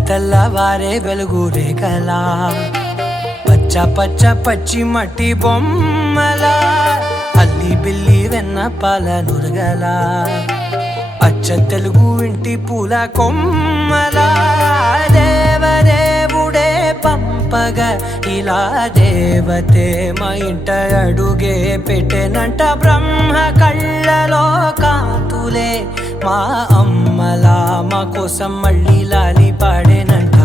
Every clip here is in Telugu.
తెల్లవారే వెలుగు రేఖలా పచ్చ పచ్చ పచ్చి మట్టి బొమ్మలా అల్లి బిల్లి వెన్న పాల నురగలా అచ్చ తెలుగు ఇంటి పూల కొమ్మలా దేవదేవుడే పంపగా ఇలా దేవతే మా ఇంట అడుగే పెట్టెనంట బ్రహ్మ కళ్ళలో కాంతులే మా అమ్మలా మా కోసం మళ్ళీ లాలి పాడేనంట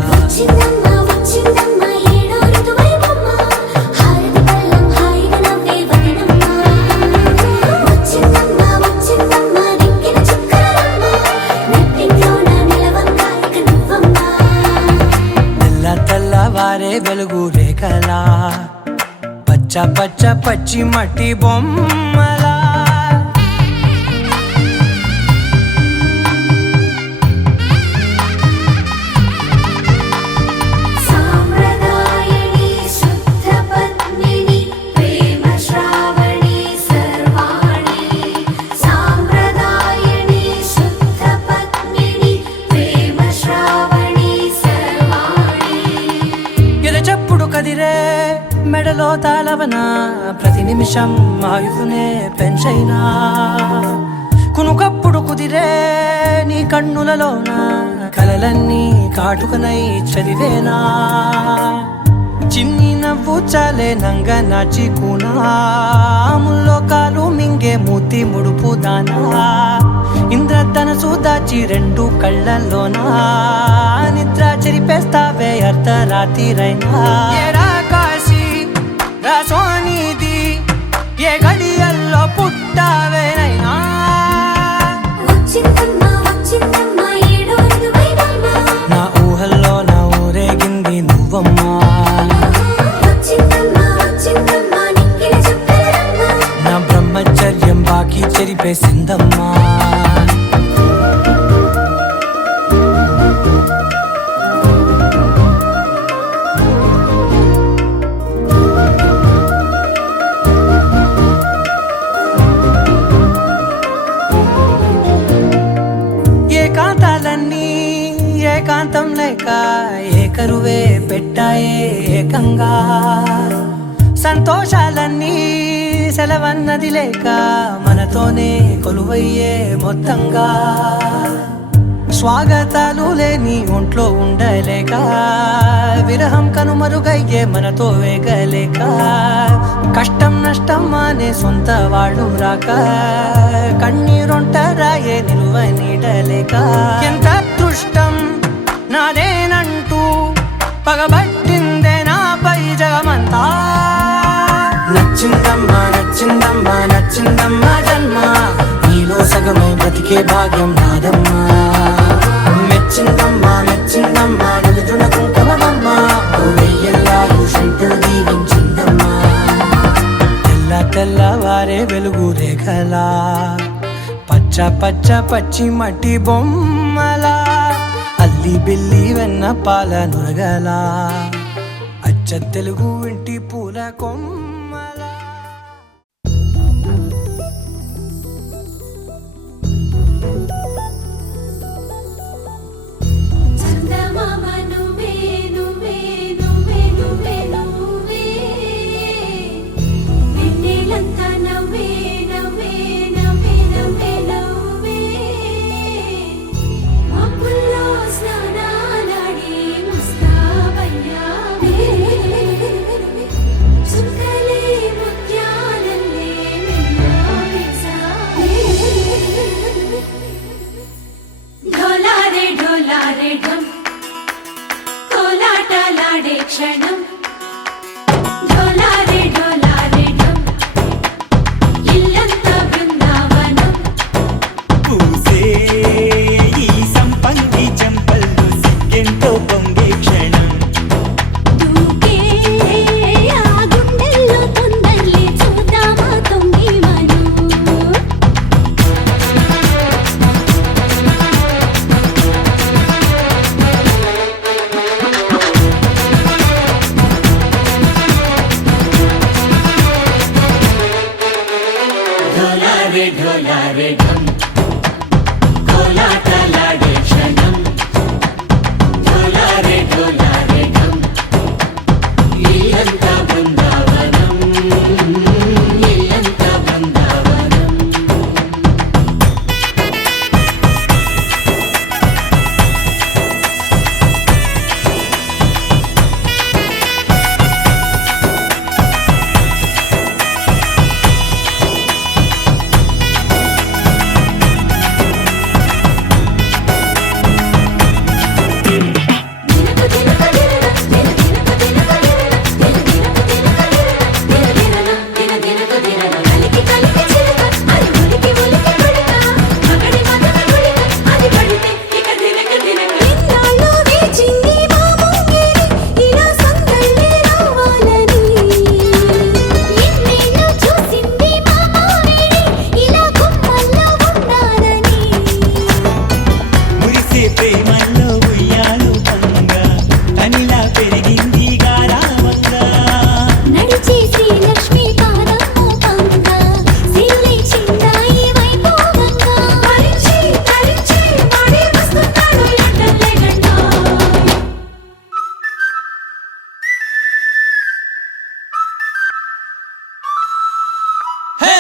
తెల్లవారే వెలుగు రేఖలా పచ్చ పచ్చ పచ్చి మట్టి బొమ్మలా కదిరే మెడలో తాళవన ప్రతి నిమిషం ఆయువునే పెంచైనా కునుకప్పుడు కుదిరే నీ కన్నులలోన కలలన్నీ కాటుకనై చదివేనా చిన్ని నవ్వు చాలే నంగ నాచి కూనాముల్లో కాలు మింగే మూతి ముడుపు దానా ఇంద్రధనసు దాచి రెండు కళ్ళల్లోనా నిద్ర చెరిపేస్తావే అర్ధరాత్రిరైనా ఏడా కాశీ రాసోనిది ఏ గడియల్లో పుట్టావేనైనా నా ఊహల్లో నా ఊరేగింది నువ్వమ్మా నా బ్రహ్మచర్యం బాకీ చెరిపేసిందమ్మా ఏకాంతాలన్నీ ఏకాంతం లేక ఏకరువే పెట్టాయే ఏకంగా సంతోషాలన్నీ సెలవన్నది లేక మనతోనే కొలువయ్యే మొత్తంగా స్వాగతాలు లేని ఒంట్లో ఉండలేక విరహం కనుమరుగయ్యే మనతో వేగలేక కష్టం నష్టం అనే సొంత వాడు రాక కన్నీరొంటరాయే నిలువ నీడలేక ఎంత అదృష్టం నాదేనంటూ పగబట్టిందే నాపై జగమంతా నచ్చిందమ్మా నచ్చిందమ్మా నచ్చిందమ్మా జన్మ నీలో సగమై బ్రతికే భాగ్యం నాదమ్మా మెచ్చిందమ్మా మెచ్చిందమ్మా నిలుచున కుంకుమమ్మా వెయ్యల్లాలు శంకరు దీవించిందమ్మా తెల్లవారే వెలుగు రేఖలా పచ్చ పచ్చ పచ్చి మట్టి బొమ్మలా అల్లి బిల్లి వెన్న పాల నురగలా అచ్చ తెలుగు ఇంటి పూల కొమ్మలా క్షణం కోలాటలాడే క్షణం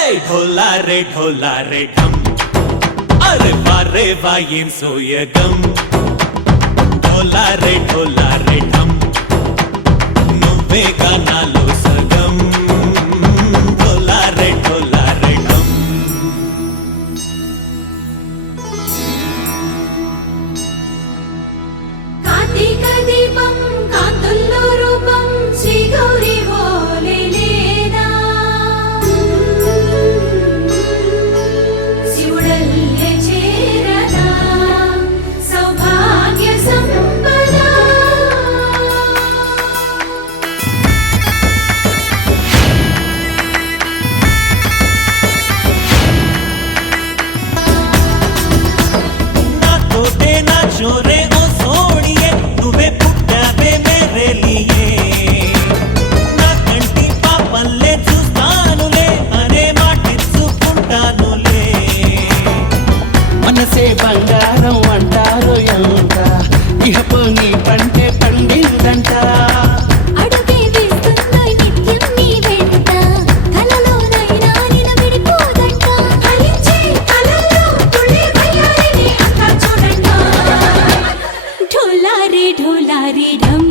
ढोला रे ढम अरे वारे वायें सोयगम ढोला रे ढम నువ్వే గానాలో సగం ढोला रे ढम కార్తీక దీపం కాంతుల్లో రూపం శ్రీ గౌరీ ఓలే లేదా శివుడల్లే చేరదా సౌభాగ్య సంపద నా తోటే నా చోరే ఓ సోడియే నువ్వే పుట్టావే మేరే లియే నా కంటి పాపల్లే చూస్తానులే అనే మాటిచ్చుకుంటానులే మనసే బంగారం అంటారు ఎంత ఇహపు నీ పంటే పండిందంట అడుగే వేస్తుందో నిత్యం నీ వెంట కలలోనైనా నిలబడిపోదంట ఫలించే కలల్లో తుళ్ళే వయ్యారిని అంతా చూడండి ఢోలా రే ఢమ్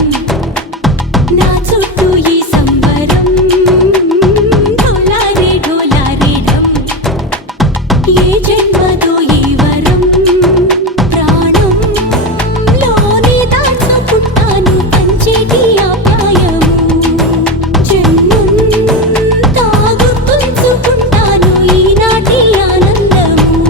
నా చుట్టూ ఈ సంబరం ఢోలా రే ఢమ్ ఏ జన్మదో ఈ వరం ప్రాణంలోనే దాచుకుంటాను కంచేటి ఆప్యాయము జన్మంతా గుర్తుంచుకుంటాను ఈనాటి ఆనందము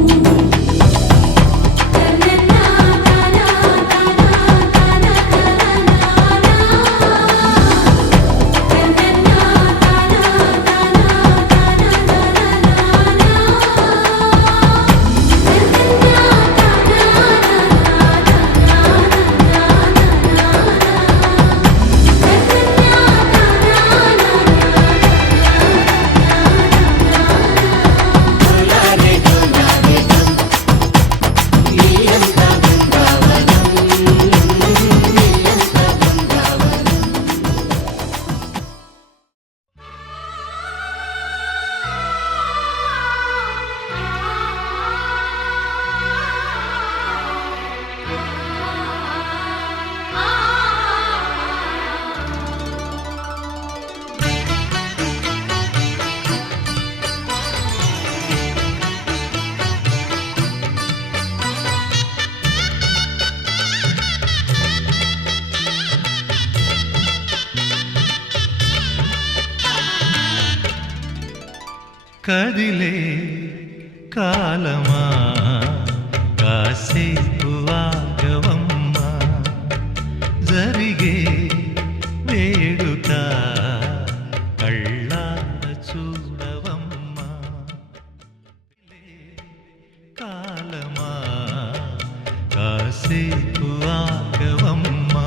కదిలే కాలమా కాసేపు ఆగవమ్మా జరిగే వేడుక కళ్ళార చూడవమ్మా కాలమా కాసేపు ఆగవమ్మా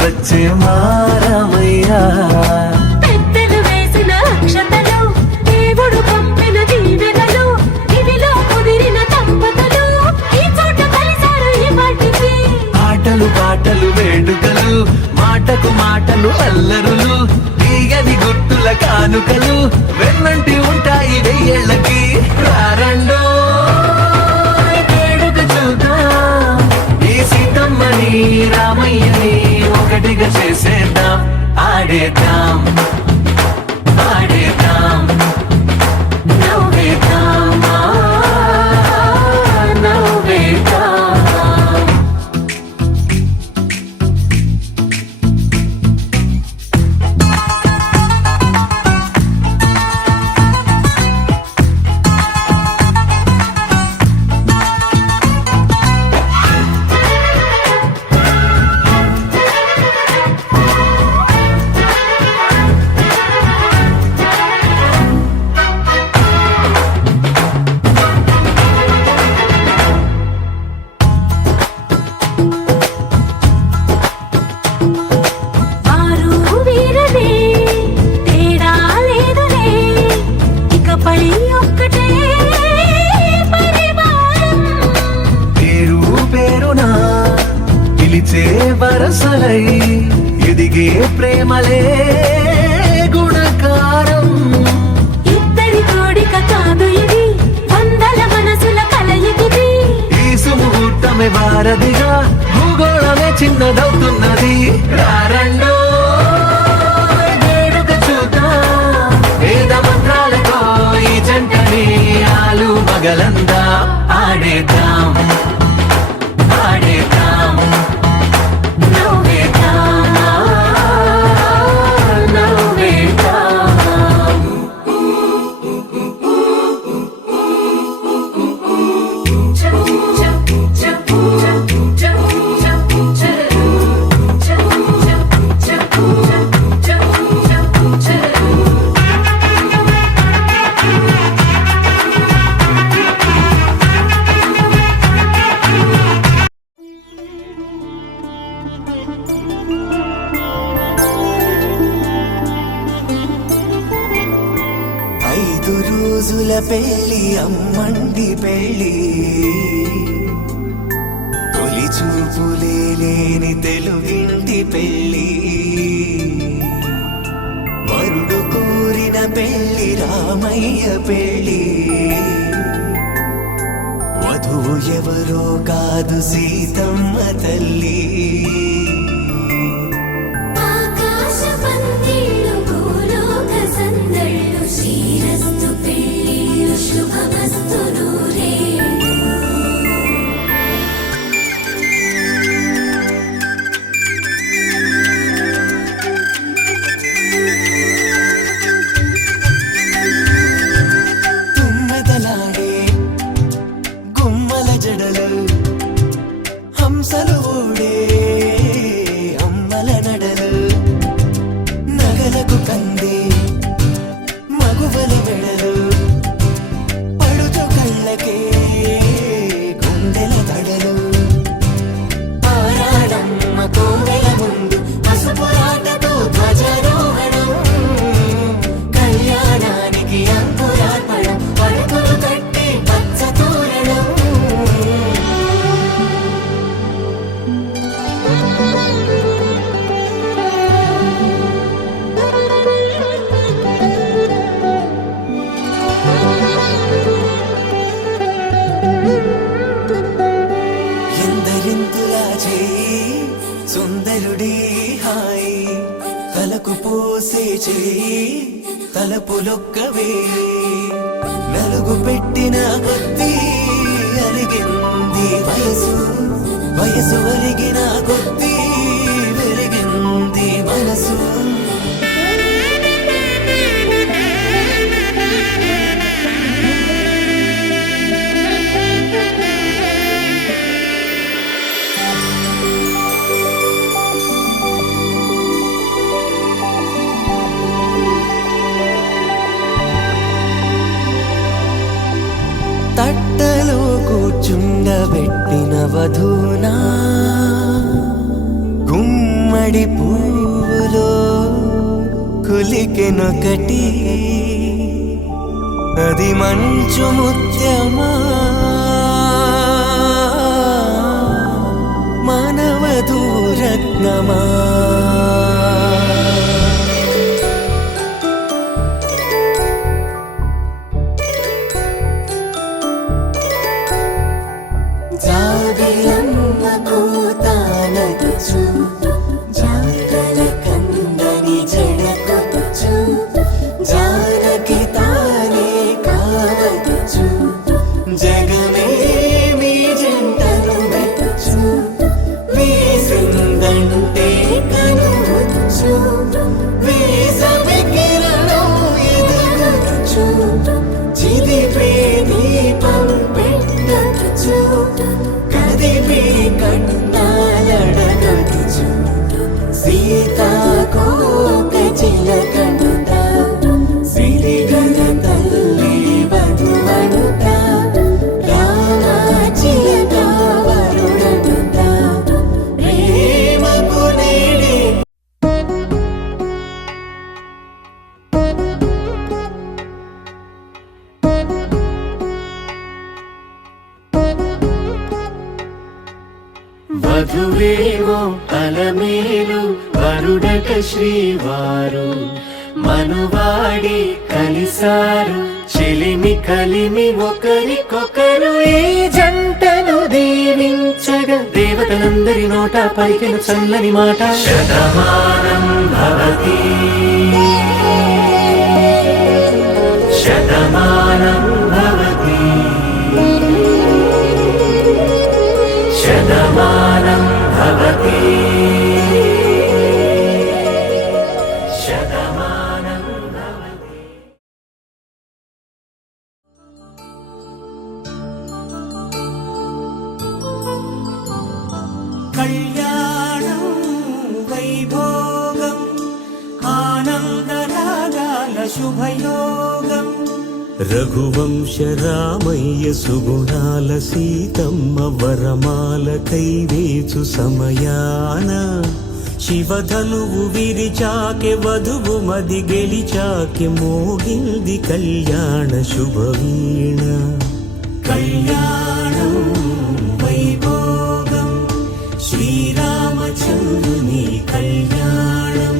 వచ్చే మారమయ్యా. పెద్దలు వేసిన అక్షతలు, దేవుడు పంపిన దీవెనలు, ఇవిలో కుదిరిన దంపతులు ఈ చోట కలిసారు ఈ పాటికి. ఆటలు పాటలు వేడుకలు, మాటకు మాటలు అల్లరులు, తీయని గుర్తుల కానుకలు వెన్నంటి ఉంటాయి వెయ్యేళ్ళకి. రారండో వేడుక చూద్దాం, ఈ సీతమ్మని రామయ్యని ఒకటిగా చేసేద్దాం. ఆడేద్దాం ఆడేద్దాం నవ్వేద్దాం నవ్వేద్దాం. వారు వీరనే తేడా లేదులే, ఇకపై ఒక్కటే పరివారం. పేరు పేరునా పిలిచే వరసలై ఎదిగే ప్రేమలే గుణకారం. ఇద్దరి కోడిక కాదు ఇది, వందల మనసుల కలయికిది. ఈ సుముహూర్తమే వారధిగా, భూగోళమే చిన్నదవుతున్నది. రారండో వేడుక చూద్దాం, వేద మంత్రాలతో ఈ జంటని ఆలు మగలందా. ఆడేద్దాం ఆడేద్దాం నవ్వేద్దాం నవ్వేద్దాం. ఐదు రోజుల పెళ్లి అమ్మండి పెళ్లి, తొలి చూపులే లేని తెలుగింటి పెళ్లి. వరుడు కోరిన పెళ్లి రామయ్య పెళ్లి, వధువు ఎవరో కాదు సీతమ్మ తల్లి. ఆకాశ పందిళ్ళు భూలోక సందళ్ళు, శ్రీరస్తు పెళ్ళిళ్ళు శుభమస్తు నూరేళ్ళు. తుమ్మెదలాడే గుమ్మల జడలు, హంసలు ఊడే అమ్మల నడలు, నగలకు కంది మగువల మెడలు, పడుచు కళ్ళకే గుండెల తడలు. ఆరాడమ్మ కోవెల ముందు పసుపురాటతో ధ్వజారోహణం, కళ్యాణానికి అంకురార్పణం, పడకలు కట్టి పచ్చ తోరణం. ఎందరింతులా చేయి సుందరుడి హాయి, తలకు పోసే చేయి తలపులొక్కవే. నలుగు పెట్టిన కొద్దీ అలిగింది వయసు, వయసు ఒలిగిన కొద్దీ వెలిగింది మనసు. తట్టలో కూర్చుండబెట్టిన వధూనా, గుమ్మడి మనసులో కులికెనొకటి, అది మంచు ముత్యమా మానవధూరత్నమా. జాబిలమ్మ కూతానదుచు జాడల కందని జడకొచ్చు జానకి తానే కావదుచు జగమే మీ జంటను వెతుచు, వీసిందంటే కనువచ్చు వీసవి కిరణం ఎదుగుచు, చిదిపే దీపం పెట్టవచ్చు కదిపే కన్నాలడగచ్చు సీతాకోక చిలకనుత సిరిగల తల్లి వధువనుత రామాచిలక వరుడనుత ప్రేమకు నేడే. వధువేమో అలమేలు వరుడక శ్రీవారు మనువాడి కలిసారు చెలిమి కలిమి ఒకరికొకరు ఈ జంటను దీవించగా దేవతలందరి నోట పలికిన చల్లని మాట శతమానం భవతి శతమానం భవతి శతమానం భవతి శతమానం భవతి. కళ్యాణం వైభోగం ఆనందరాగాల శుభయోగం. రఘువంశ రామయ్య సుగుణాల సీతమ్మ వరమాల కైవేచు సమయాన శివధనువు విరిచాకె వధువు మది గెలిచాకె మోగింది కళ్యాణ శుభవీణ. కళ్యాణం వైభోగం శ్రీరామచంద్రుని కళ్యాణం.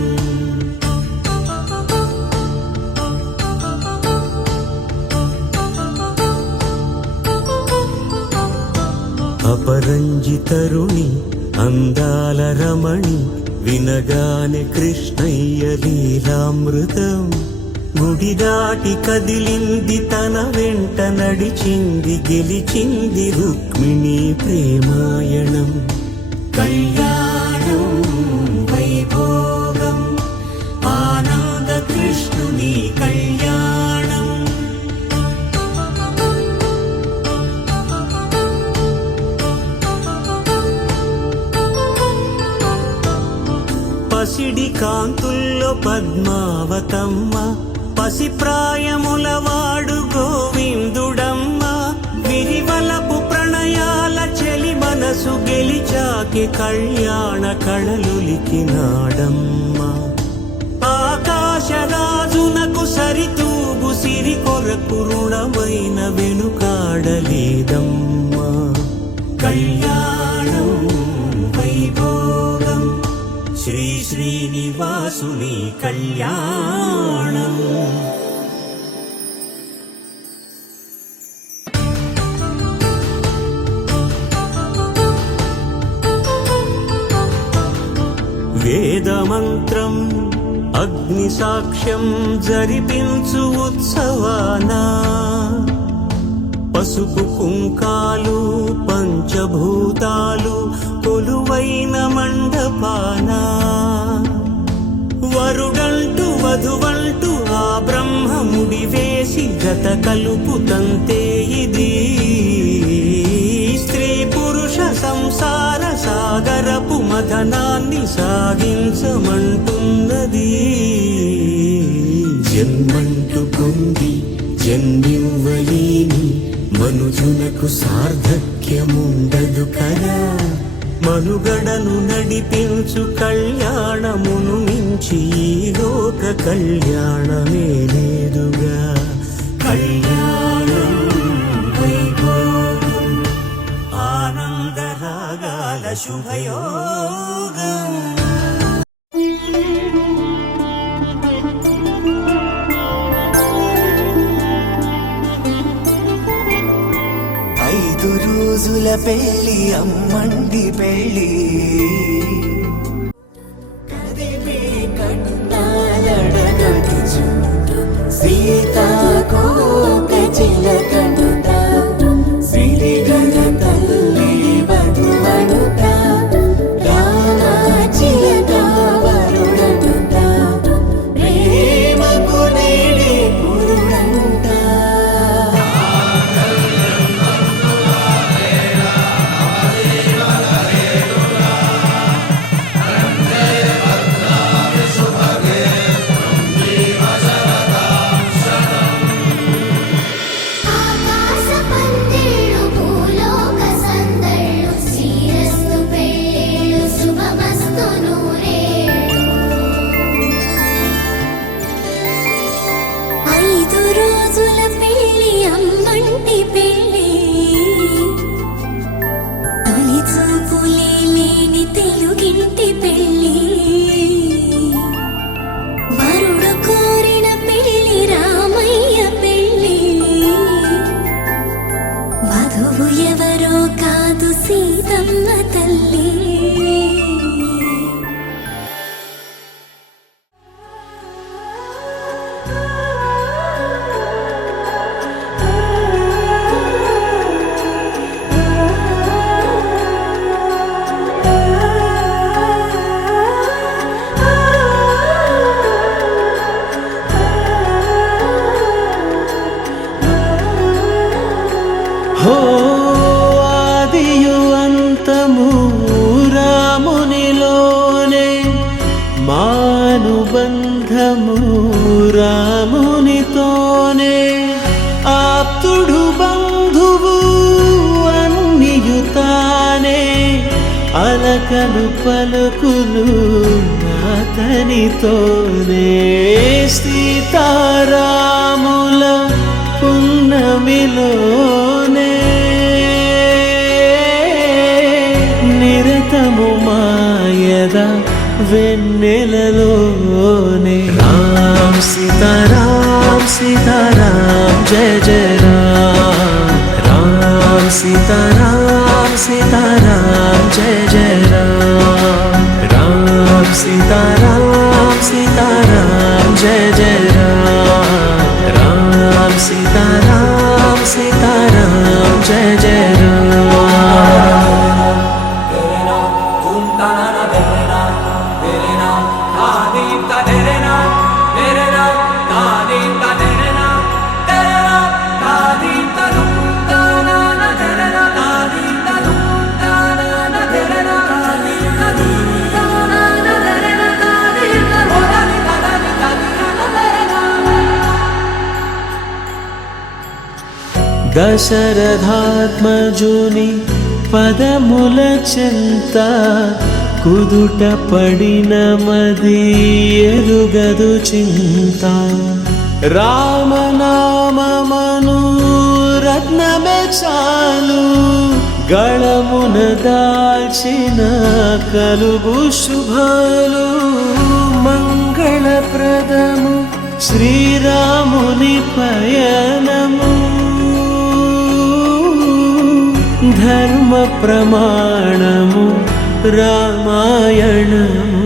అపరంజి తరుణి అందాల రమణి వినగానే కృష్ణయ్య లీలామృతం. గుడి దాటి కదిలింది తన వెంట నడిచింది గెలిచింది రుక్మిణి ప్రేమాయణం. కళ్యాణం వైభోగం ఆనంద కృష్ణుని కళ్యాణం. పసిడి కాంతుల్లో పద్మావతమ్మ పసి ప్రాయముల వాడు గోవిందుడమ్మ. విరివలపు ప్రణయాల చెలి మనసు గెలిచాకి కళ్యాణ కళలులికినాడమ్మ. ఆకాశరాజునకు సరితూగు సిరి కొరకు రుణమైన వెనుకాడలేదమ్మా. కళ్యాణం వైభోగం శ్రీ శ్రీనివాసుని కళ్యాణం. వేదమంత్రం అగ్ని సాక్ష్యం జరిపించు ఉత్సవానా పసుపు కుంకాలు పంచభూతాలు కొలువైన మండపాన వరుడంటూ వధువంటూ ఆ బ్రహ్మముడి వేసి గత కలుపుతంతే ఇది స్త్రీ పురుష సంసార సాగరపు మథనాన్ని సాగించమంటున్నది. జన్మంటూ పొంది జన్మివ్వలేని మనుజునకు సార్థక్యముండదు కదా. మనుగడను నడిపించు కళ్యాణమును మించి కళ్యాణమే లేదుగా. కళ్యాణం వైభోగం ఆనందరాగాల శుభయోగం. ఐదు రోజుల పెళ్లి అమ్మండి పెళ్లి కదిపి కన్నాలడగడు చుట్టూ సీతాకోక చిలకనుత సిరిగల తల్లి వధువనుత రామ చిలక వరుడనుత ప్రేమకు నేడే పురుడంట. ఆకాశ పందిళ్ళు భూలోక సందళ్ళు శ్రీరస్తు పెళ్ళిళ్ళు శుభమస్తు నూరేళ్ళు. ఐదు రోజుల పెళ్ళి అమ్మంటి పెళ్ళి తొలి చూపులే లేని తెలుగింటి పెళ్ళి వరుడు కోరిన పెళ్ళి రామయ్య పెళ్ళి వధువు ఎవరో కాదు సీతమ్మ తల్లి. హో ఆదియు అంతము రామునిలోనే మానుబంధము రామునితోనే ఆప్తుడు బంధువు అన్నియుతానే అలకలు పలుకులు అతనితోనే సీతారాముల పున్నమిలోనే నిరతము మాయద వెన్నెలలోనే రామ్ సీతారాం సీతారాం జయ జయ రామ్. రామ్ సీతారాం సీతారాం జయ జయ రామ్. రామ్ సీతారాం సీతారాం జయ జయ రామ్. రామ్ సీతారాం సీతారాం జయ జయ రామ్. దశరథాత్మజుని పదముల చెంత కుదుట పడిన మది ఎరుగదు చింత. రామనామమను రత్నమే చాలు గళమున దాల్చిన కలుగు శుభాలు. మంగళప్రదము శ్రీరాముని పయనము ధర్మ ప్రమాణము రామాయణము.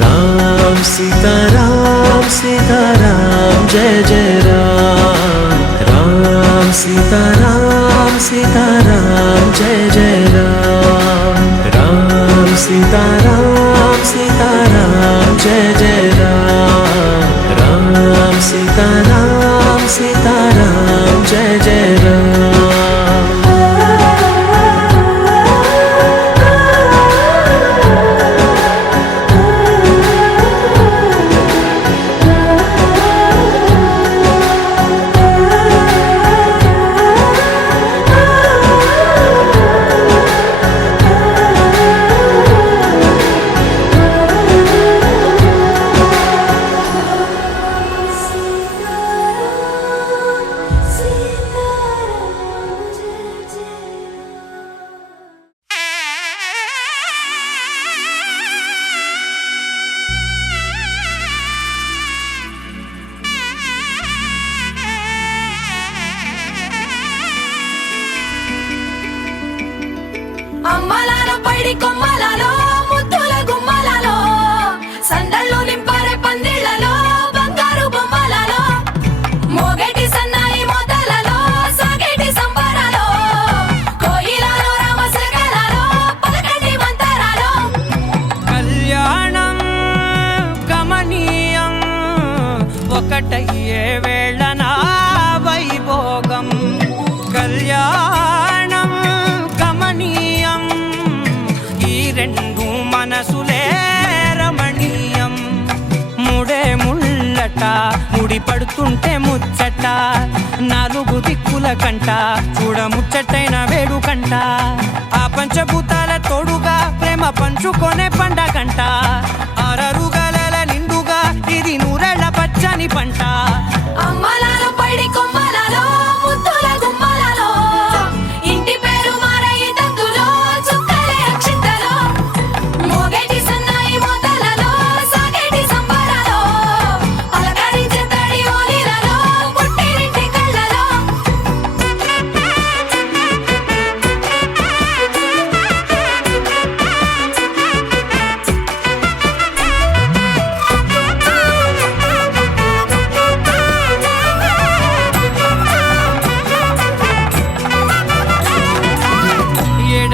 రామ్ సీతారాం సీతారాం జయ జయ రామ్. రామ్ సీతారాం సీతారాం జయ జయ రామ్. రామ్ సీతారాం సీతారాం జయ జయ రామ్. రామ్ సీతారాం సీతారాం జయ జయ రామ్. ఒకటయ్యే వేళనా వైభోగం కళ్యాణం కమనీయం ఈ రెండు మనసులే రమణీయం ముడే ముళ్ళట ముడి పడుతుంటే ముచ్చట నాలుగు దిక్కుల కంట చూడ ముచ్చటైన వేడుకంట ఆ పంచభూతాల తోడుగా ప్రేమ పంచుకొనే పండగంట ఆరరుగల నిండుగా ఇది నూరెళ్ళ పచ్చని పంట అమ్మలాలో పడి కొమ్మలలో ముద్దుల గుమ్మలలో ఇంటి పేరు మారయి తందులో చుక్కలే అక్షింతలో మోగేటి సన్నాయి మోతలలో సాగేటి సంబరాలో అలకరించే తడి ఓలిలలో పుట్టినింటి కళ్ళలో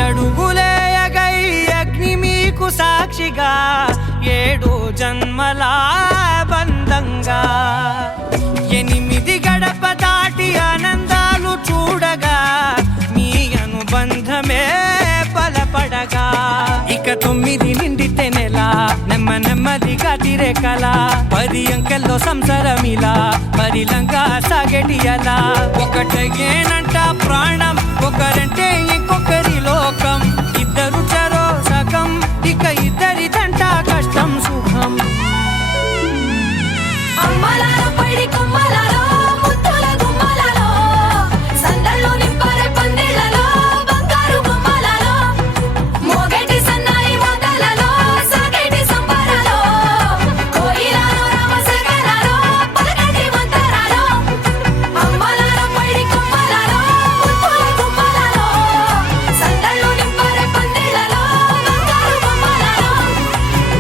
ఏడడుగులేయగై అగ్ని మీకు సాక్షిగా ఏడు జన్మల బంధంగా 8 గడప దాటి ఆనందాలు చూడగా మీ అనుబంధమే బలపడగా ఇక 9 నిండితే నెల నెమ్మదిగా తిరే కల 10 అంకెల్లో సంసారమిలా పరిలంగా సాగేటి అలా ఒకటేనంట ప్రాణం ఒకరంటే ఇంకొకరి లోకం ఇద్దరు చరో సగం ఇక ఇద్దరిదంట కష్టం సుఖం అమ్మలాలో పడి కొమ్మలలో ముద్దుల గుమ్మలలో సందళ్ళు నింపారే పందిళ్ళలో బంగారు బొమ్మలలో మోగేటి సన్నాయి మోతలలో సాగేటి సంబరాలో కోయిలలో రామశకరాలో పలకటి మంతరాలో అమ్మలాలో పడి కొమ్మలలో ముద్దుల గుమ్మలలో సందళ్ళు నింపారే పందిళ్ళలో బంగారు బొమ్మలలో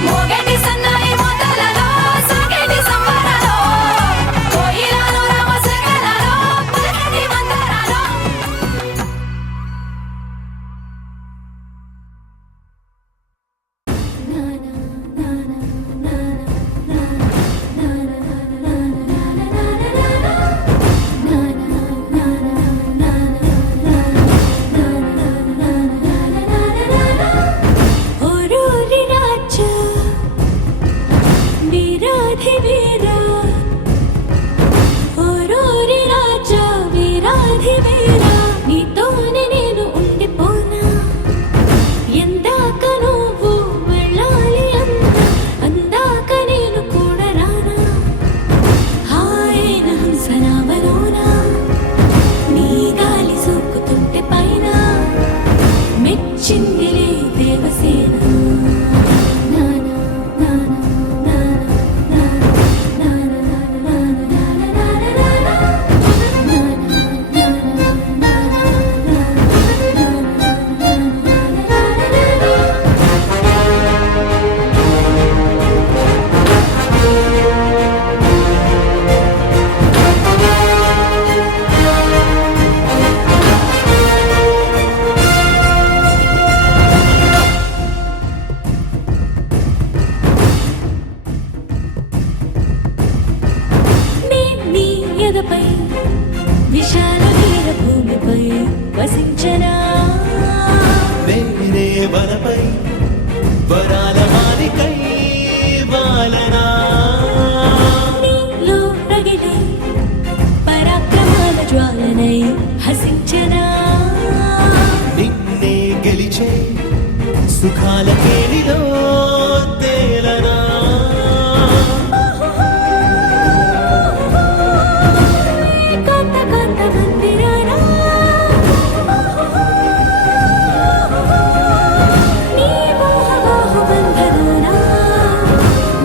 మోగేటి సన్నాయి మోతలలో సాగేటి సంబరాలో కోయిలలో రామశకరాలో పలకటి మంతరాలో ఓరోరి రాజా వీరాధి వీరా ఓరోరి రాజా వీరాధి వీరా నీతోనే నేను ఉండిపోనా ఎందాక నువ్వు వెళ్ళాలి అందాక నేను కూడా రానా హాయన హంసనామలోనా నీ గాలి సోకుతుంటే పైన మెచ్చిందిలే దేవసేన నీ ఎదపై విశాల వీర భూమిపై వసించనా వేరే వరపై వరాల మాలికై వాలనా నీలో రగిలే పరాక్రమాల జ్వాలనై హసించనా నిన్నే గెలిచే సుఖాల కేలిలో తేలనా కాంత కాంత మందిరానా నీ మోహవాహు బంధనానా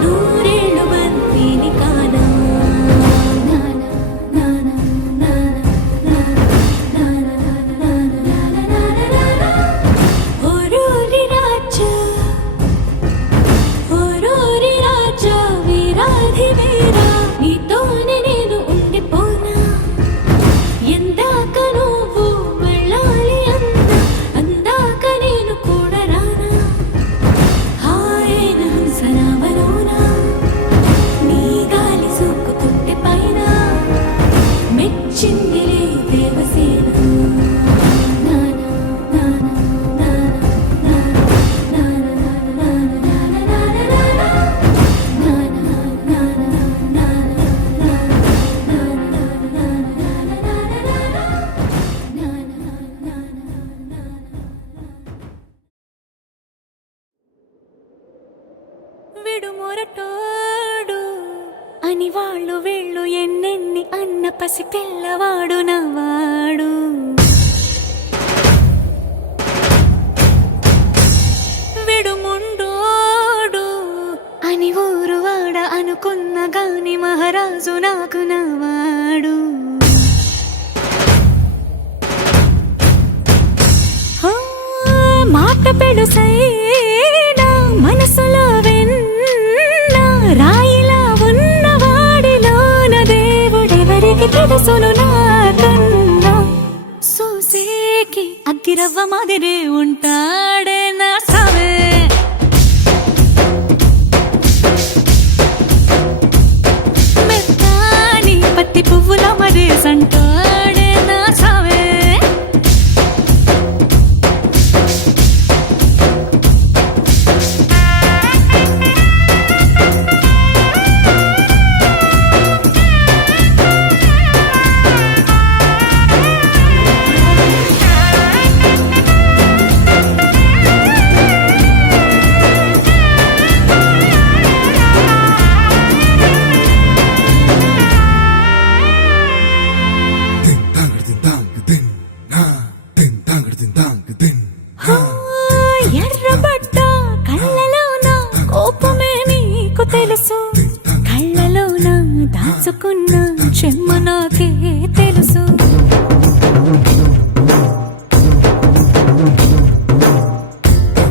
నూరేళ్ళు బంతిని కానా ఓరోరి రాజా ఎన్ని వాళ్ళు వీళ్ళు ఎన్నెన్ని అన్న పసి పిల్లవాడు నవ్వాడు. విడుముండోడు అని ఊరు వాడ అనుకున్న గాని మహారాజు నాకు నవ్వాడు. మాట పెడుసైనా మనసులో వెన్న రాయిలా ఉన్నవాడిలోన దేవుడెవరికి తెలుసును నాకన్నా. సూసేకి అగ్గిరవ్వ మాదిరే ఉంటాడే నా సావే. మెత్తాని పత్తి పువ్వుల మరే సంటాడే నా సావే. ఎర్రబడ్డ కళ్ళలోన కోపమే నీకు తెలుసు, కళ్ళలోన దాచుకున్న చెమ్మ నాకే తెలుసు.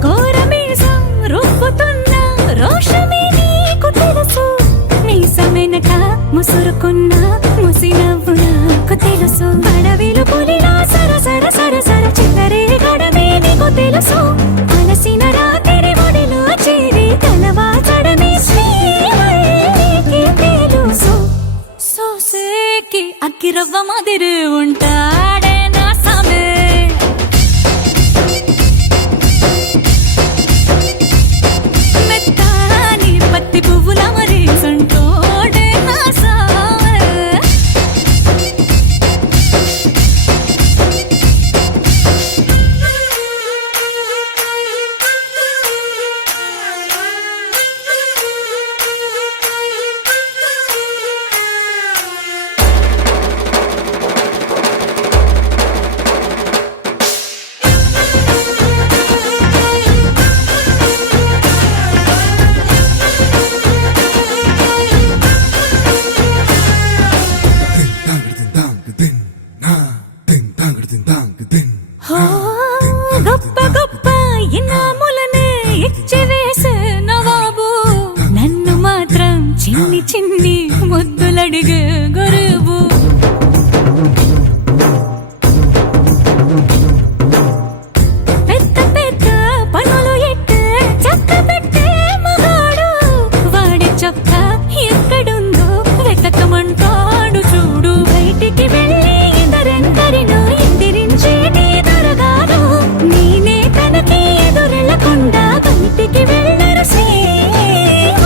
కోరమీసం రుబ్బుతున్న రోషమే నీకు తెలుసు, మీసమెనక ముసురుకున్న ముసినవ్వు నాకు తెలుసు. అడవిలు పులిలా సరసర సరసర చిల్లరే గడమే నీకు తెలుసు. అలసిన రాత్రి ఒడిలో చేరి తలవాచడమే శ్రీవల్లికి తెలుసు. సోసేకి అగ్గిరవ్వ మాదిరి ఉంటాడే నా సామే. మెత్తాని పత్తి పువ్వుల మరి సంటోడే నా సామే. గొప్ప గొప్ప ఇనాములనే ఇచ్చివేసే నవాబు, నన్ను మాత్రం చిన్ని చిన్ని ముద్దులడిగే గురువు. పెద్ద పెద్ద పనులు ఎట్టే చక్క పెట్టే మగాడు, వాడి చొక్క ఎక్కడుందో వెతకమంటాడు చూడు. బయటికి వెళ్ళి ఇద్దరెందరినో ఎదిరించేటి దొరగారు, నేనే తనకి ఎదురెళ్ళకుండా బయటికి వెళ్ళరు శ్రీవారు.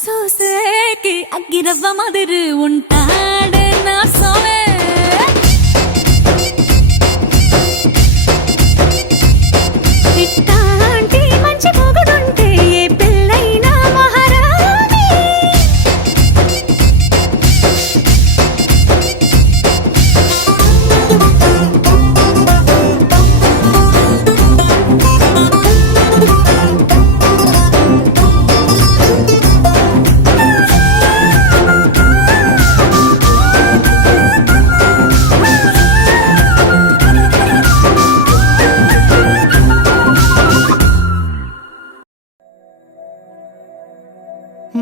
సోసేకి అగ్గిరవ్వ మాదిరి ఉంటాడే నా సోమే. ఇట్టాంటి మంచి మొగుడుంటే ఏ పిల్లైనా మహారాణి.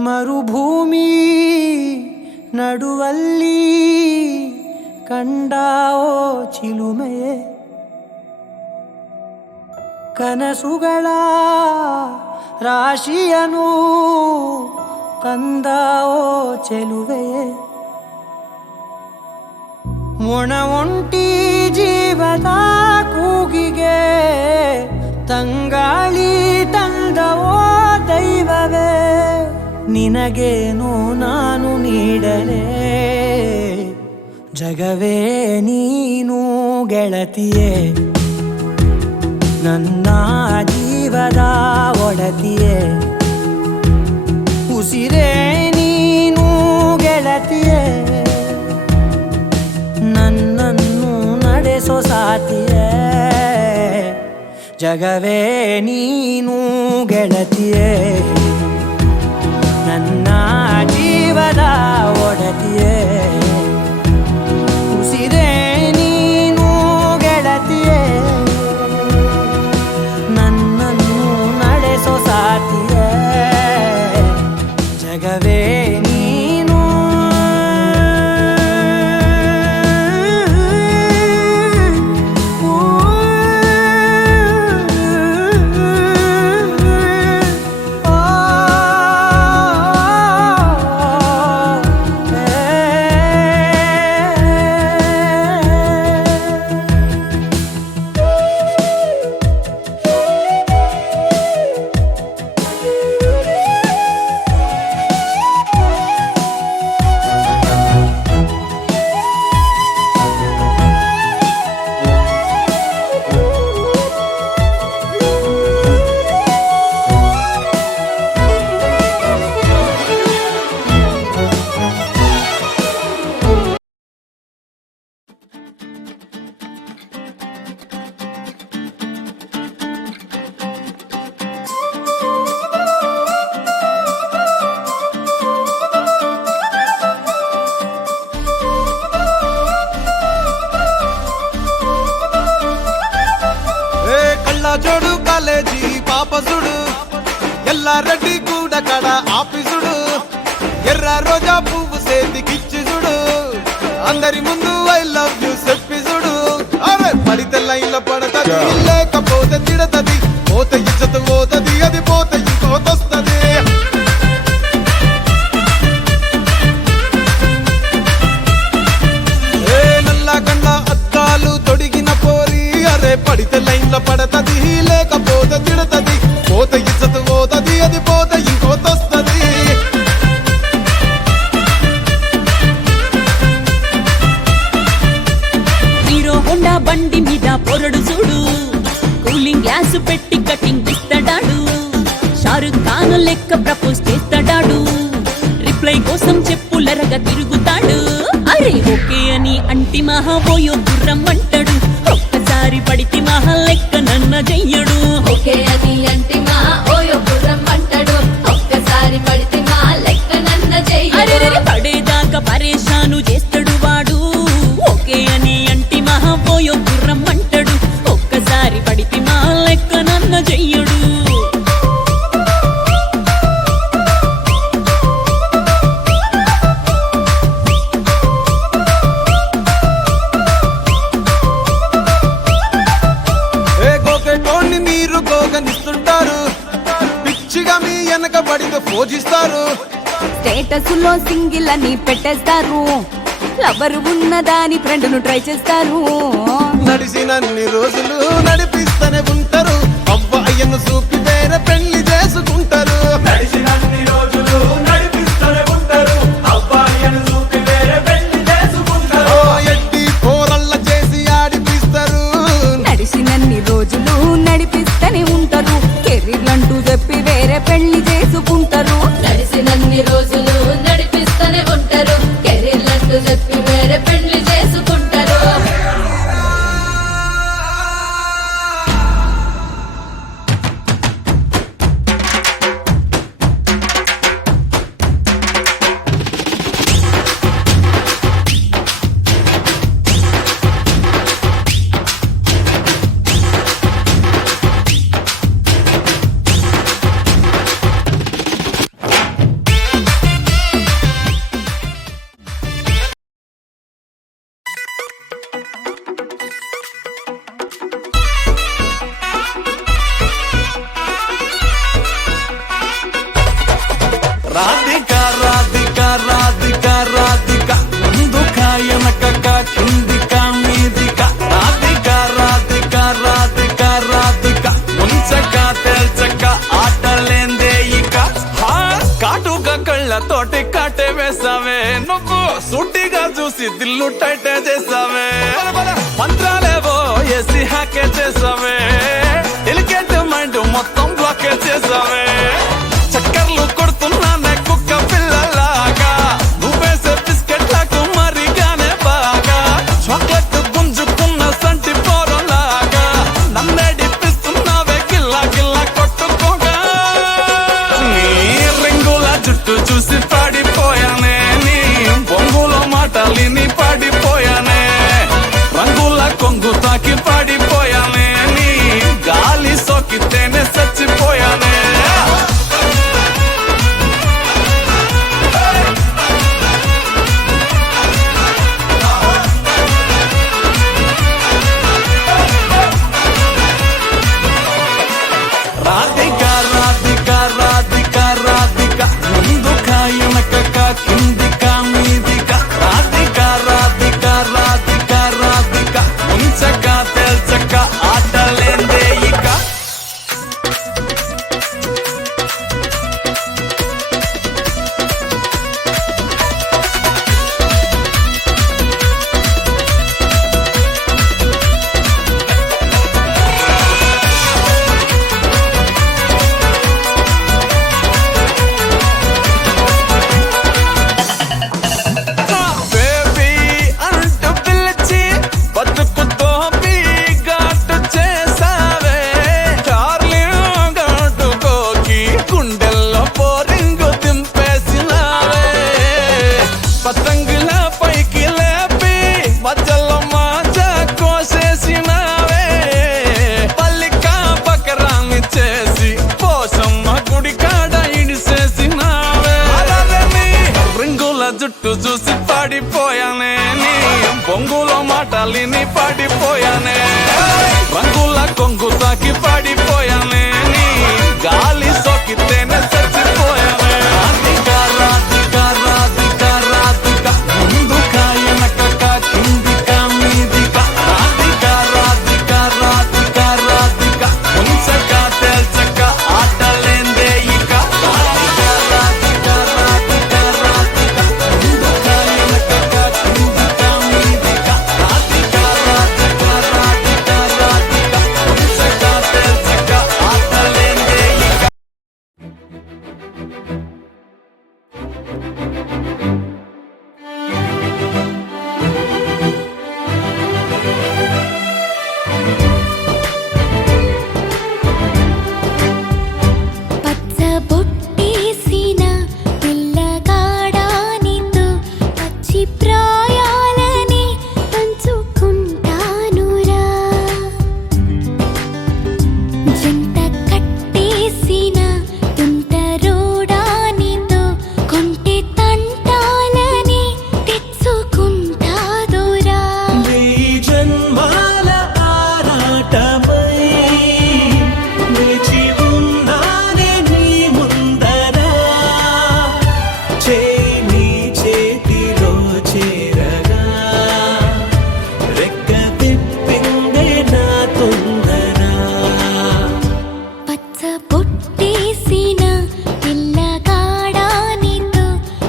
ಮರುಭೂಮಿ ನಡುವಲ್ಲಿ ಕಂಡಾವೋ ಚಿಲುಮೆಯೇ, ಕನಸುಗಳ ರಾಶಿಯನು ತಂದಾವೋ ಚೆಲುವೆಯೇ. ಮೊಣ ಒಂಟಿ ಜೀವದ ಕೂಗಿಗೆ ತಂಗಾಳಿ ತಂದವೋ ದೈವವೇ. ನಿನಗೇನು ನಾನು ನೀಡಲೇ ಜಗವೇ ನೀನು ಗೆಳತಿಯೇ, ನನ್ನ ಜೀವದ ಒಡತಿಯೇ. ಉಸಿರೇ ಸಾತಿಯೇ ಜಗವೇ ನೀನು ಗೆಳತಿಯೇ ನನ್ನ ಜೀವದ ಒಡತಿಯೇ ಉಸಿರೇ ನೀನು ಗೆಳತಿಯೇ ನನ್ನನ್ನು ನಡೆಸೋ ಸಾತಿಯೇ ಜಗವೇ ನೀನು జోడు కాలేజీ పాపసుడు ఎల్లారెడ్డి కూడా కడ ఆఫీసుడు ఎర్ర రోజా పువ్వు సేతికిచ్చి చూడు అందరి ముందు ఐ లవ్ యూ చెప్పి చూడు అరే పడితే లైన్లో పడతది లేకపోతే తిడతది పోతే ఇజ్జత్ పోతది అది పోతే ఇంకోతొస్తది నల్లగండ అద్దాలు తొడిగిన పోరి అరే పడితే లైన్లో పడతది లేకపోతే తిడతది పోతే ఇజ్జత్ పోతది అది పోతే ఇంకోతొస్తది హీరో హోండా బండి మీద పొరడు చూడు కూలింగ్ గ్లాస్ పెట్టి కటింగ్ ఇస్తాడాడు షారుఖ్ ఖాన్ లెక్క ప్రపోజ్ చేస్తాడాడు రిప్లై కోసం చెప్పులరగా తిరుగుతాడు అరే ఓకే అని అంటి మహాబోయో గుర్రం అంటాడు ఒక్కసారి పడితే మహా లెక్క నన్న చెయ్యడు ఓకే అని అంటి మా ఓయో గుర్రం అంటాడు ఒక్కసారి పడితే మా లెక్క నన్న అరే చెయ్యడు పడేదాకా పరేషాను చేస్తాడు వాడు ఓకే అని అంటి మహాబోయో గుర్రం అంటాడు ఒక్కసారి పడితే మా లెక్క నన్న చెయ్యడు గోకెటోన్ని మీరు గోగనిస్తుంటారు పిచ్చిగా మీ వెనక పడితే పూజిస్తారు స్టేటస్ లో సింగిల్ అని పెట్టేస్తారు లవర్ ఉన్నదాని ఫ్రెండ్ ను ట్రై చేస్తారు నడిసినన్ని రోజులు నడిపిస్తూనే ఉంటారు అవ్వయ్యను చూపి వేరే పెళ్లి చేసుకుంటారు నడిచినన్ని రోజులు నడిపిస్తూనే ఉంటారు అబ్బాయిని చూపి వేరే పెళ్లి చేసుకుంటారు ఎట్టి పోరల్ల చేసి ఆడిపిస్తారు నడిచినన్ని రోజులు నడిపిస్తూనే ఉంటారు కెరీర్ అంటూ చెప్పి వేరే పెళ్లి చేసుకుంటారు నడిసినన్ని రోజులు నడిపిస్తూనే ఉంటారు కెరీర్లంటూ చెప్పి వేరే పెళ్లి చేసుకుంటారు రాధిక రాధిక రాధిక రాధిక ముందుక వెనకక కిందిక మీదిక రాధిక రాధిక రాధిక రాధిక ముంచక తెల్చక ఆటలేందే ఇక కాటుక కళ్ళతోటి కాటే వేసావే నువ్వు సుట్టిగా చూసి దిల్లు టైటే చేసావే మంత్రాలేవో ఏసి హ్యాకే చేసావే ఎలికెంట్ మైండ్ మొత్తం బ్లాకే చేసావే చక్కర్లు కొడుతున్నానే కుక్క పిల్లలాగా నువ్వేసే బిస్కెట్లకు మరిగానే బాగా చాక్లెట్ గుంజుకున్న సంటి పోర చూసి పాడిపోయానే నీ బొంగులో మాటలిని పాడిపోయానే రంగుల కొంగు తాకి పాడిపోయానే నీ గాలి సోకితేనే చచ్చిపోయానే రాధిక రాధిక రాధిక రాధిక ముందుక వెనకక కిందిక మీదిక రాధిక రాధిక రాధిక రాధిక ముంచక తెల్చక ఆటలేందే ఇక బేబీ అంటూ పిలిచి బతుకుతో ఘాటు చేసావే డార్లింగ్ గట్టుకోకి గుండెల్లో పోరింగు దింపేసినావే పతంగుల పైకి లేపి మధ్యలో మాజా కోసేసినావే పల్లిక బకరాన్ని చేసి పోసమ్మ గుడి కాడ ఇడిసేసినావే రింగుల జుట్టు చూసి పాడిపోయానే నీ బొంగులో మాటలిని పాడిపోయానే రంగుల కొంగు తాకి పాడిపోయానే నీ గాలి సోకితేనే చచ్చిపోయానే రాధిక రాధిక రాధిక రాధిక ముందుక వెనకక కిందిక మీదిక రాధిక రాధిక రాధిక రాధిక ముంచక తెల్చక ఆటలేందే ఇక రాధిక రాధిక రాధిక రాధిక ముందుక వెనకక కిందిక మీదిక రాధిక రాధిక రాధిక రాధిక ముంచక తెల్చక ఆటలేందే ఇక పచ్చ బొట్టేసిన పిల్లగాడానితో పచ్చి ప్రాయాలని పంచుకుంటానురా జంట కట్టేసిన తుంటరోడానితో కొంటె తంటాలని తెచ్చుకుంటాదురా వెయ్యి జన్మాల ఆరాటమై వేచి ఉన్నానే నీ ముందరా చేయి నీ చేతిలో చేరగా రెక్క తిప్పిందే నా తొందర పచ్చ బొట్టేసిన పిల్లగాడానితో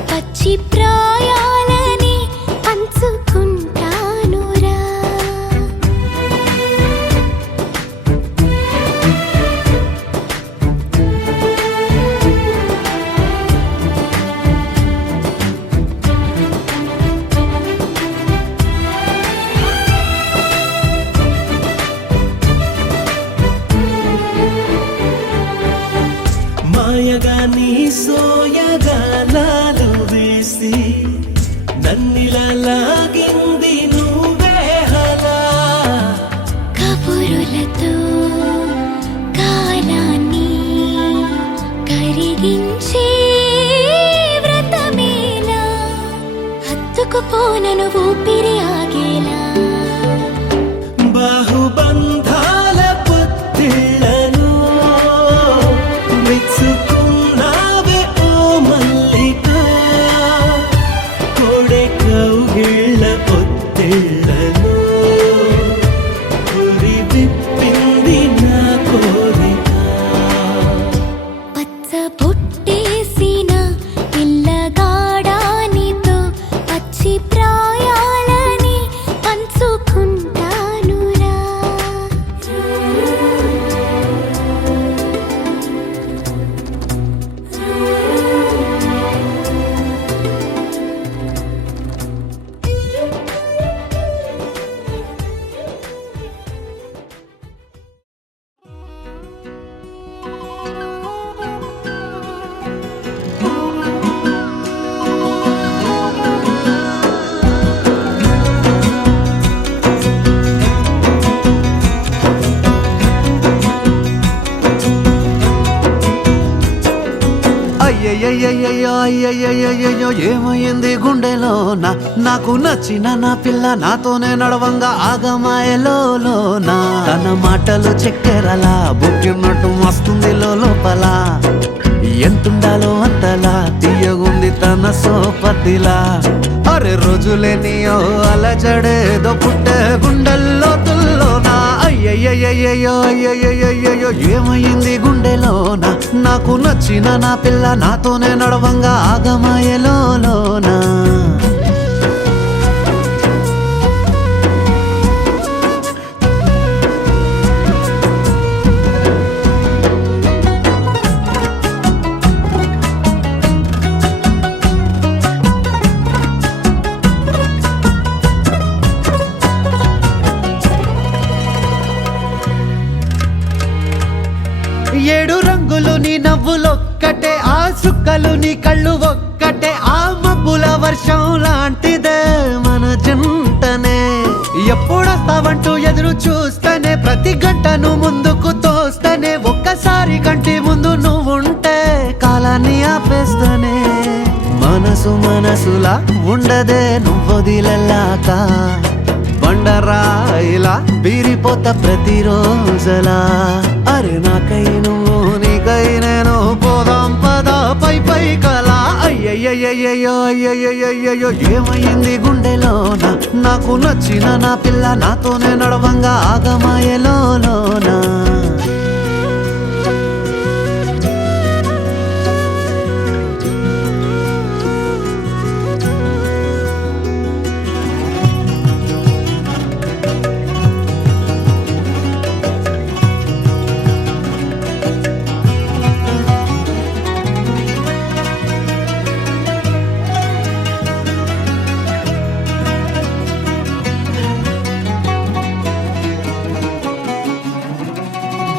పచ్చి ప్రాయాలని పంచుకుంటానురా మాయగా నీ సోయగాలాలు వేసి నన్నిలా లాగింది నువ్వే హలా కబురులతో కాలాన్ని కరిగించే వ్రతమేలా హత్తుకుపోనను ఊపిరి ఆగేలా బాహుబంధాల పొత్తిళ్లను మెచ్చుకున్నావే ఓ మల్లిక కోడె కౌగిళ్ళ పొత్తిళ్లను ఉరి విప్పింది నా కోరిక పచ్చ బొట్టేసిన పిల్లగాడానితో పచ్చి ప్రాయాల అయ్యయ్యయ్యయ్యయ్యో ఏమైంది గుండెలోన నాకు నచ్చిన నా పిల్ల నాతోనే నడవంగా ఆగమాయలోన తన మాటలు చక్కెరలా బుక్కినట్టు వస్తుంది లోపల ఎంతుండాలో అంతలా తీయగుంది తన సోపతిలా అరే రోజులేని అలజడేదో పుట్టే గుండెల్లో తుల్లోనా అయ్యయ్యయ్యయ్యో అయ్యయ్యయ్యయ్యో ఏమైంది గుండెలోన నాకు నచ్చిన నా పిల్ల నాతోనే నడవంగా ఆగమాయలోనా ఏడు రంగులు నీ నవ్వులొక్కటే ఆ సుక్కలు నీ కళ్ళు ఒక్కటే ఆ మబ్బుల వర్షం లాంటిదే మన జంటనే ఎప్పుడొస్తావంటూ ఎదురు చూస్తేనే ప్రతి గంటను ముందుకు తోస్తేనే ఒక్కసారి కంటి ముందు నువ్వుంటే కాలాన్ని ఆపేస్తానే మనసులా ఉండదే నువ్వొదిలెల్లాక బండరాయిలా బీరిపోత ప్రతిరోజలా అరే నాకై నువ్వు నీకై నేను పోదాం పద పై కలా అయ్యయ్యయ్యయ్యో అయ్యయ్యయ్యయ్యో ఏమైంది గుండెలోన నాకు నచ్చిన నా పిల్ల నాతోనే నడవంగా ఆగమాయలోనా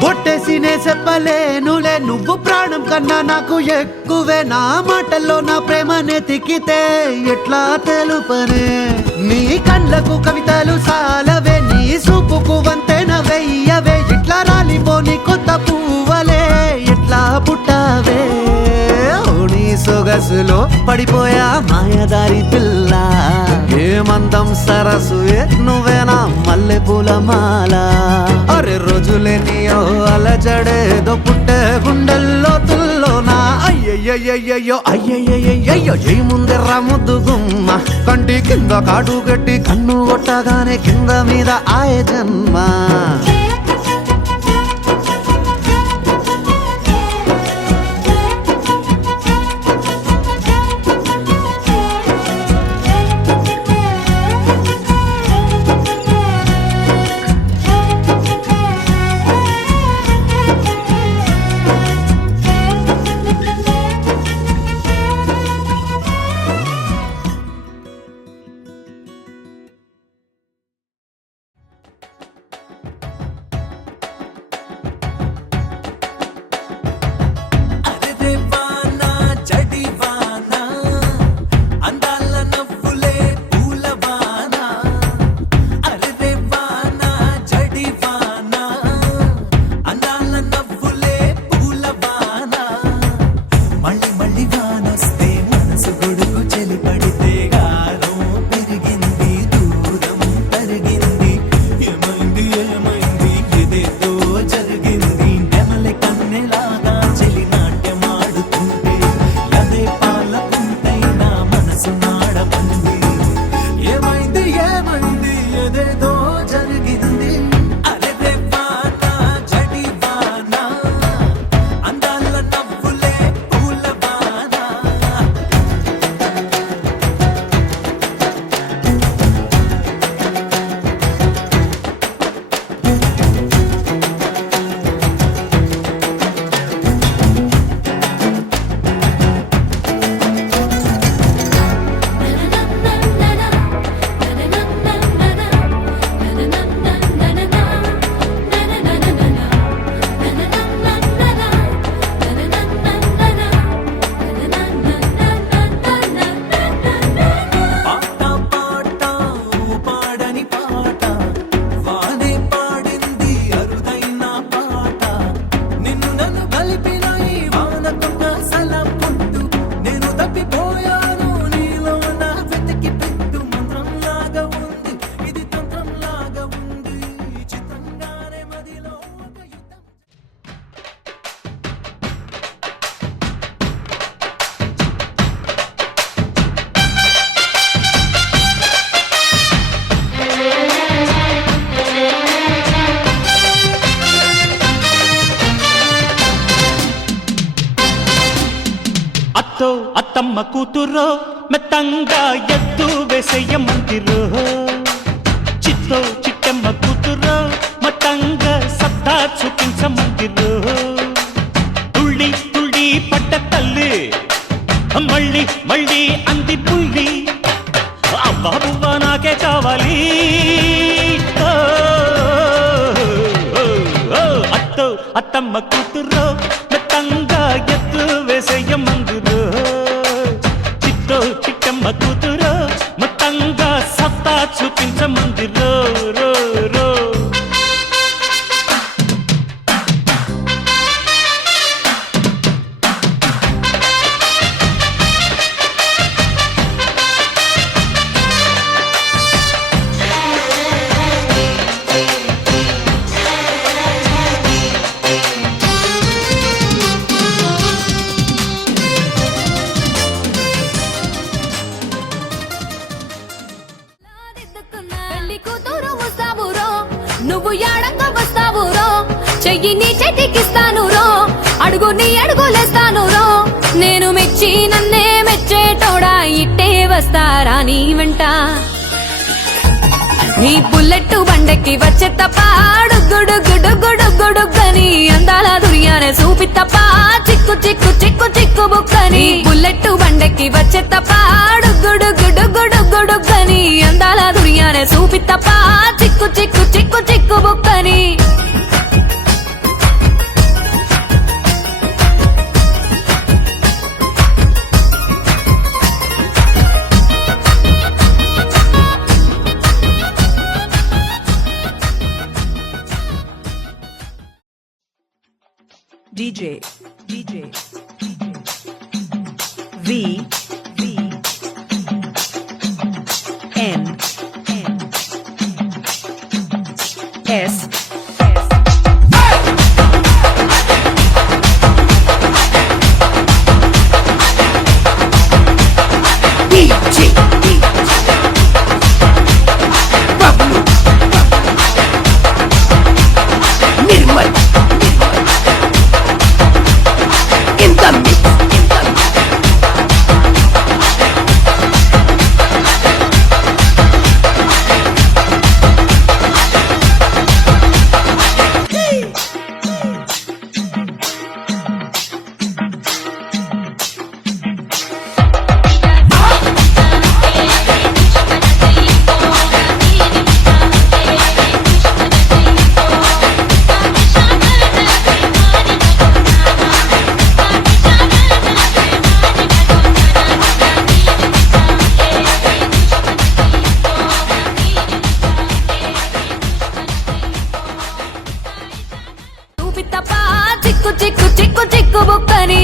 బొట్టేసినే చెప్పలేనులే నువ్వు ప్రాణం కన్నా నాకు ఎక్కువే నా మాటల్లో నా ప్రేమనే తిక్కితే ఎట్లా తెలుపనే నీ కళ్ళకు కవితలు సాలవే నీ సూపుకు వంతెన వెయ్యవే ఇట్లా రాలిపోని కొత్త పువ్వలే ఎట్లా పుట్టావే నీ సొగసులో పడిపోయా మాయదారి పిల్ల ఏమందం సరసు నువ్వేనా మల్లె పూల మాల అరే రోజులేని అలజడేదో పుట్టే గుండెల్లో తుల్లోనా అయ్యయ్యయ్యయ్యో అయ్యయ్యయ్యయ్యో ఏముందెర్రా ముద్దు గుమ్మ కంటి కింద కాటు గట్టి కన్ను కొట్టగానే కింద మీద ఆయ జన్మ కూతురో మెత్తంగా ఎత్తు వేసేయమంతిరో చిత్తో చిట్టమ్మ కూతురో మతంగా సత్తా చూపించమంతిరో తుళ్ళి తుళ్ళి పడ్డ తల్లి మళ్ళీ మళ్ళీ అంది పుల్లి అవ్వా బువ్వ నాకే కావాలి అత్తో అత్తమ్మ కూతురో మెత్తంగా ఎత్తు వేసేయమందురో చిత్తో చిట్టమ్మ కూతురో మొత్తంగా సత్తా చూపించమందిరో రో రో పెళ్లి కూతురు వస్తావురో నువ్వు యాడంగా వస్తావురో చెయ్యి నీ చేతికిస్తాను రో అడుగు నీ అడుగులేస్తాను రో నేను మెచ్చి నన్నే మెచ్చేటోడా ఇట్టే వస్తారా నీ వెంట నీ బుల్లెట్ బండెక్కి వచ్చే తప్ప గుడుగుడుగుడుగుడుగుడుగని అందాల దుర్యానే చూపి తప్ప చిక్కు చిక్కు చిక్కు చిక్కు బుక్కని బుల్లెట్ బండెక్కి వచ్చే తప్ప గుడుగుడుగుడుగుడుగని అందాల దుర్యానే చూపి తప్ప చిక్కు చిక్కు చిక్కు చిక్కు బుక్కని DJ V N S తప్ప చిక్కు చిక్కు చిక్కు చిక్కు బుక్కని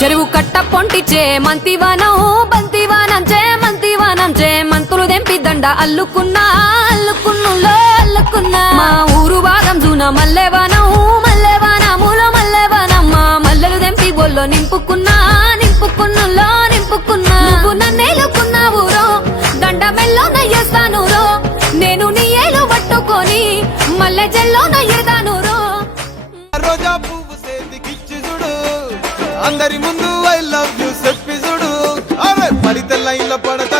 చెరువు కట్ట పొంటిచే మంతివానం బంతివానం చే మంతివానం చే మంతులు దెంపి దండ అల్లుకున్నా అల్లుకున్నులో అల్లుకున్నా మా ఊరు భాగం జూన మల్లెవానం మల్లెవానములో మల్లెవానమ్మ మల్లెలు దెంపి బొల్లో నింపుకున్నా నింపుకున్నులో నింపుకున్నా నువ్వు నన్నేలుకున్నావు రో దండ మెల్లో నయ్యేస్తాను రో నేను నీ ఏలు పట్టుకొని మల్లె జల్లో నయ్యేదాను రో రోజా పువ్వు సేతికిచ్చి చూడు అందరి ముందు ఐ లవ్ యూ చెప్పి చూడు అరే పడితే లైన్లో పడతా